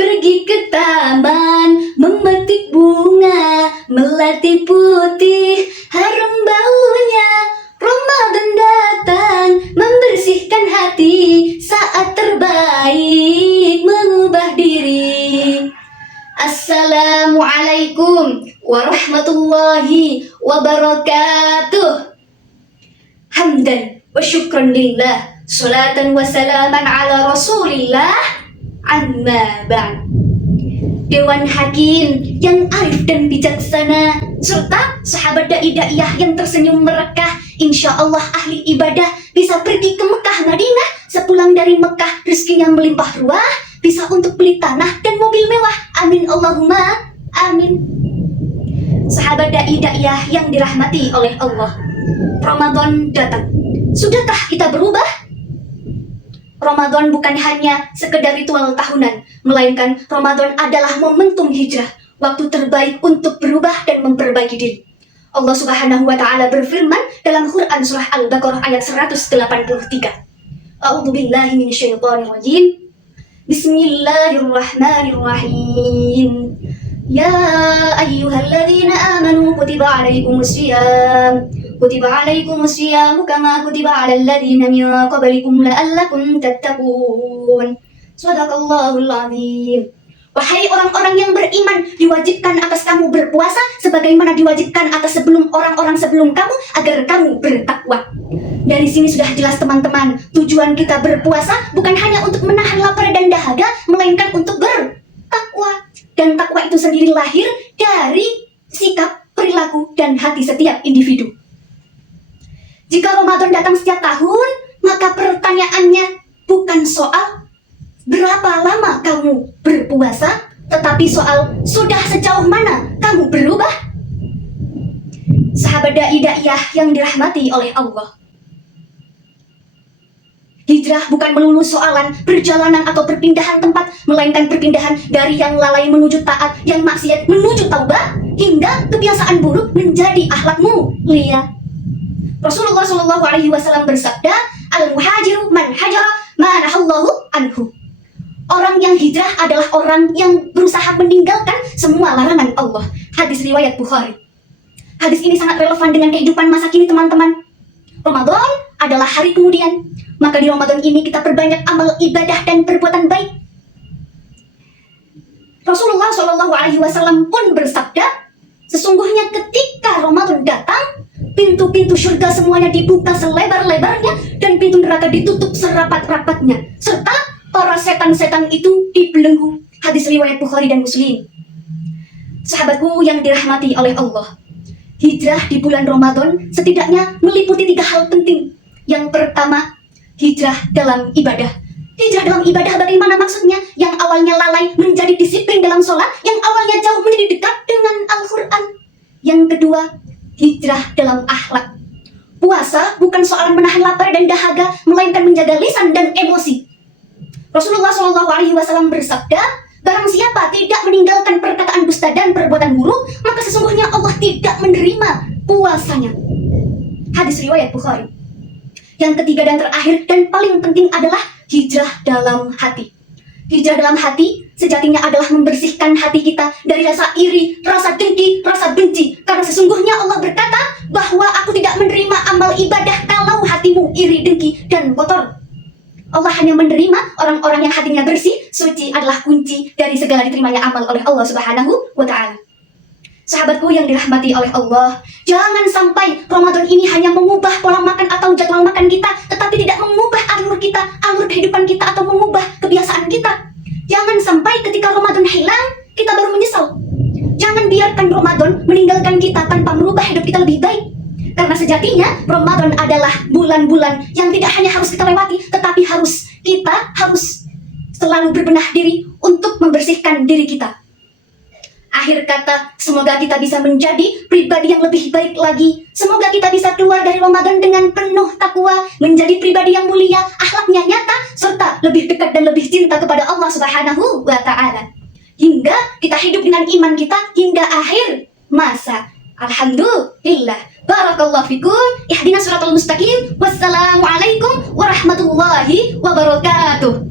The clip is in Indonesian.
pergi ke taman, memetik bunga, melati putih, harum baunya. Ramadan datang, membersihkan hati, saat terbaik mengubah diri. Assalamualaikum warahmatullahi wabarakatuh. Hamdan wa syukran lillah, salatan wa salaman ala rasulillah, amma ba'd. Dewan Hakim yang arif dan bijaksana, serta sahabat dai-daiyah yang tersenyum merekah, insya Allah ahli ibadah bisa pergi ke Mekah Madinah. Sepulang dari Mekah rezekinya melimpah ruah, bisa untuk beli tanah dan mobil mewah. Amin Allahumma amin. Sahabat dai-daiyah yang dirahmati oleh Allah, Ramadan datang. Sudahkah kita berubah? Ramadan bukan hanya sekedar ritual tahunan, melainkan Ramadan adalah momentum hijrah, waktu terbaik untuk berubah dan memperbaiki diri. Allah Subhanahu wa Ta'ala berfirman dalam Quran surah Al-Baqarah ayat 183. A'udzu billahi minasyaitonir rajim. Bismillahirrahmanirrahim. Ya ayyuhalladzina amanu kutiba alaikumusiyam kama kutiba alal ladzina min qablikum la'allakum tattaqun. Shadaqallahul azim. Wahai orang-orang yang beriman, diwajibkan atas kamu berpuasa sebagaimana diwajibkan atas orang-orang sebelum kamu agar kamu bertakwa. Dari sini sudah jelas teman-teman, tujuan kita berpuasa bukan hanya untuk menahan lapar dan dahaga, melainkan untuk bertakwa. Dan takwa itu sendiri lahir dari sikap, perilaku, dan hati setiap individu. Jika Ramadan datang setiap tahun, maka pertanyaannya bukan soal berapa lama kamu berpuasa, tetapi soal sudah sejauh mana kamu berubah. Sahabat dai-daiyah yang dirahmati oleh Allah, hijrah bukan melulu soalan perjalanan atau perpindahan tempat, melainkan perpindahan dari yang lalai menuju taat, yang maksiat menuju taubat, hingga kebiasaan buruk menjadi akhlak mulia. Rasulullah Shallallahu Alaihi Wasallam bersabda, al-muhajiru man hajara ma nahallahu anhu. Orang yang hijrah adalah orang yang berusaha meninggalkan semua larangan Allah. Hadis riwayat Bukhari. Hadis ini sangat relevan dengan kehidupan masa kini teman-teman. Ramadan adalah hari kemudian, maka di Ramadan ini kita perbanyak amal ibadah dan perbuatan baik. Rasulullah Shallallahu Alaihi Wasallam pun bersabda, sesungguhnya ketika Ramadan datang, pintu-pintu surga semuanya dibuka selebar-lebarnya dan pintu neraka ditutup serapat-rapatnya, serta para setan-setan itu dibelenggu. Hadis riwayat Bukhari dan Muslim. Sahabatku yang dirahmati oleh Allah, hijrah di bulan Ramadan setidaknya meliputi 3 hal penting. Yang pertama, hijrah dalam ibadah. Hijrah dalam ibadah bagaimana maksudnya? Yang awalnya lalai menjadi disiplin dalam sholat, yang awalnya jauh menjadi dekat dengan Al-Quran. Yang kedua, hijrah dalam akhlak. Puasa bukan soal menahan lapar dan dahaga, melainkan menjaga lisan dan emosi. Rasulullah SAW bersabda, barang siapa tidak meninggalkan perkataan dusta dan perbuatan buruk, maka sesungguhnya Allah tidak menerima puasanya. Hadis riwayat Bukhari. Yang ketiga dan terakhir dan paling penting adalah hijrah dalam hati. Hijrah dalam hati sejatinya adalah membersihkan hati kita dari rasa iri, rasa dengki, rasa benci. Karena sesungguhnya Allah berkata bahwa aku tidak menerima amal ibadah kalau hatimu iri, dengki, dan kotor. Allah hanya menerima orang-orang yang hatinya bersih, suci adalah kunci dari segala diterimanya amal oleh Allah Subhanahu wa Ta'ala. Sahabatku yang dirahmati oleh Allah, jangan sampai Ramadan ini hanya mengubah pola makan atau jadwal makan kita, tetapi tidak mengubah alur kita, alur kehidupan kita, atau mengubah kebiasaan kita. Jangan sampai ketika Ramadan hilang, kita baru menyesal. Jangan biarkan Ramadan meninggalkan kita tanpa merubah hidup kita lebih baik. Karena sejatinya Ramadan adalah bulan-bulan yang tidak hanya harus kita lewati, tetapi kita harus selalu berbenah diri untuk membersihkan diri kita. Akhir kata, semoga kita bisa menjadi pribadi yang lebih baik lagi. Semoga kita bisa keluar dari Ramadan dengan penuh takwa, menjadi pribadi yang mulia, akhlaknya nyata, serta lebih dekat dan lebih cinta kepada Allah Subhanahu wa Ta'ala. Hingga kita hidup dengan iman kita hingga akhir masa. Alhamdulillah. Barakallahu fikum. Ihdinas siratal mustaqim. Wassalamualaikum warahmatullahi wabarakatuh.